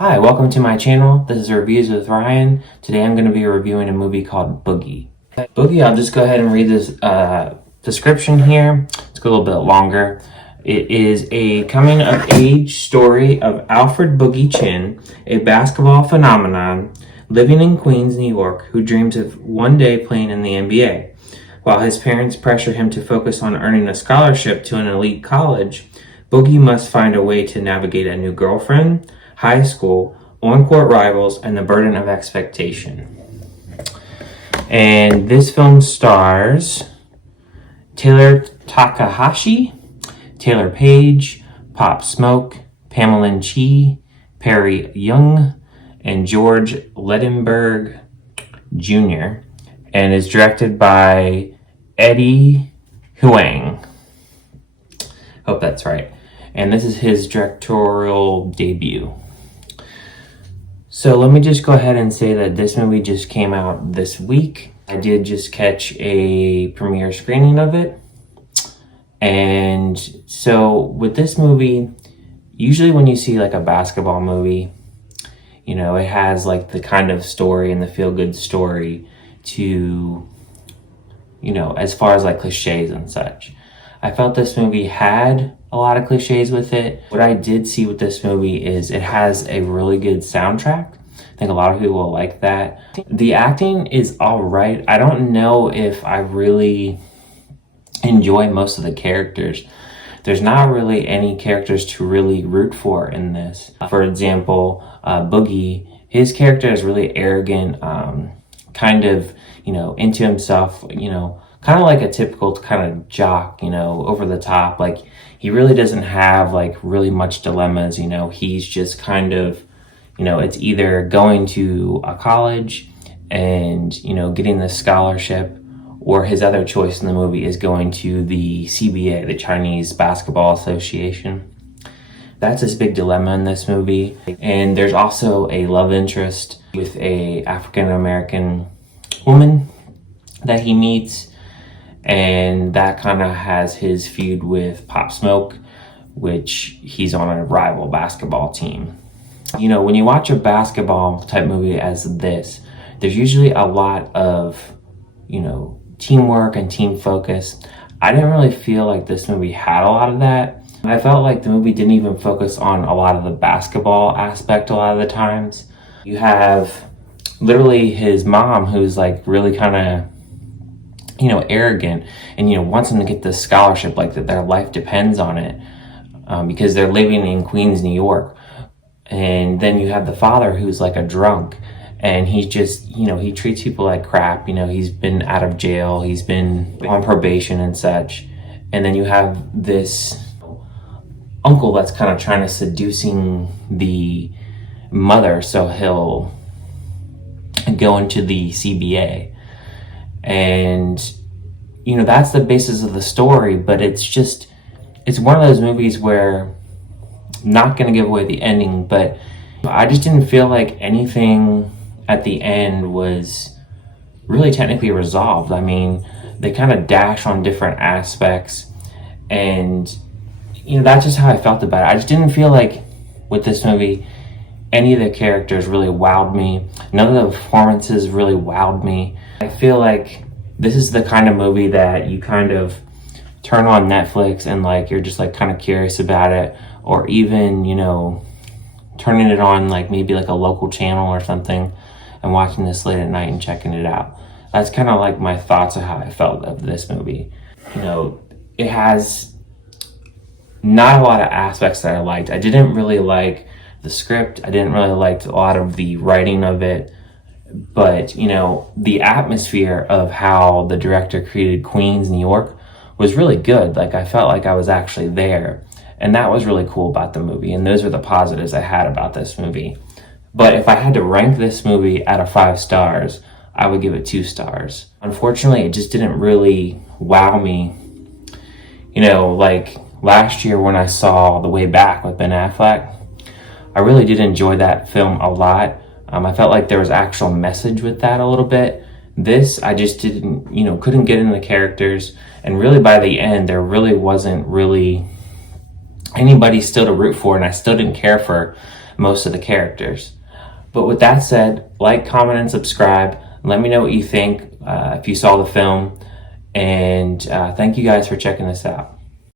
Hi, welcome to my channel. This is Reviews with Ryan. Today I'm going to be reviewing a movie called Boogie. Boogie, I'll just go ahead and read this description here. It's a little bit longer. It is a coming-of-age story of Alfred Boogie Chin, a basketball phenomenon living in Queens, New York, who dreams of one day playing in the NBA. While his parents pressure him to focus on earning a scholarship to an elite college, Boogie must find a way to navigate a new girlfriend, high school, on-court rivals, and the burden of expectation. And this film stars Taylor Takahashi, Taylor Page, Pop Smoke, Pamela Chi, Perry Young, and George Ledenberg Jr., and is directed by Eddie Huang. Hope that's right. And this is his directorial debut. So let me just go ahead and say that this movie just came out this week. I did just catch a premiere screening of it. And so with this movie, usually when you see like a basketball movie, you know, it has like the kind of story and the feel-good story to, you know, as far as like cliches and such. I felt this movie had a lot of cliches with it. What I did see with this movie is it has a really good soundtrack. I think a lot of people will like that. The acting is all right. I don't know if I really enjoy most of the characters. There's not really any characters to really root for in this. For example, Boogie, his character is really arrogant, kind of, you know, into himself, you know, kind of like a typical kind of jock, you know, over the top. Like, he really doesn't have like really much dilemmas, you know. He's just kind of, you know, it's either going to a college and, you know, getting the scholarship, or his other choice in the movie is going to the CBA, the Chinese Basketball Association. That's his big dilemma in this movie. And there's also a love interest with a African-American woman that he meets, and that kind of has his feud with Pop Smoke, which he's on a rival basketball team. You know, when you watch a basketball type movie as this, there's usually a lot of, you know, teamwork and team focus. I didn't really feel like this movie had a lot of that. I felt like the movie didn't even focus on a lot of the basketball aspect a lot of the times. You have literally his mom, who's like really kind of, you know, arrogant and, you know, wants them to get this scholarship, like that their life depends on it, because they're living in Queens, New York. And then you have the father, who's like a drunk, and he's just, you know, he treats people like crap. You know, he's been out of jail, he's been on probation and such. And then you have this uncle that's kind of trying to seducing the mother so he'll go into the CBA. And, you know, that's the basis of the story, but it's just, it's one of those movies where, not going to give away the ending, but I just didn't feel like anything at the end was really technically resolved. I mean, they kind of dash on different aspects, and, you know, that's just how I felt about it. I just didn't feel like with this movie any of the characters really wowed me. None of the performances really wowed me. I feel like this is the kind of movie that you kind of turn on Netflix and like you're just like kind of curious about it, or even, you know, turning it on like maybe like a local channel or something and watching this late at night and checking it out. That's kind of like my thoughts of how I felt of this movie. You know, it has not a lot of aspects that I liked. I didn't really like the script. I didn't really like a lot of the writing of it. But, you know, the atmosphere of how the director created Queens, New York was really good. Like, I felt like I was actually there. And that was really cool about the movie. And those were the positives I had about this movie. But if I had to rank this movie out of 5 stars, I would give it 2 stars. Unfortunately, it just didn't really wow me. You know, like last year when I saw The Way Back with Ben Affleck, I really did enjoy that film a lot. I felt like there was actual message with that a little bit. This, I just didn't, you know, couldn't get into the characters. And really by the end, there really wasn't really anybody still to root for, and I still didn't care for most of the characters. But with that said, like, comment, and subscribe. Let me know what you think if you saw the film. And thank you guys for checking this out.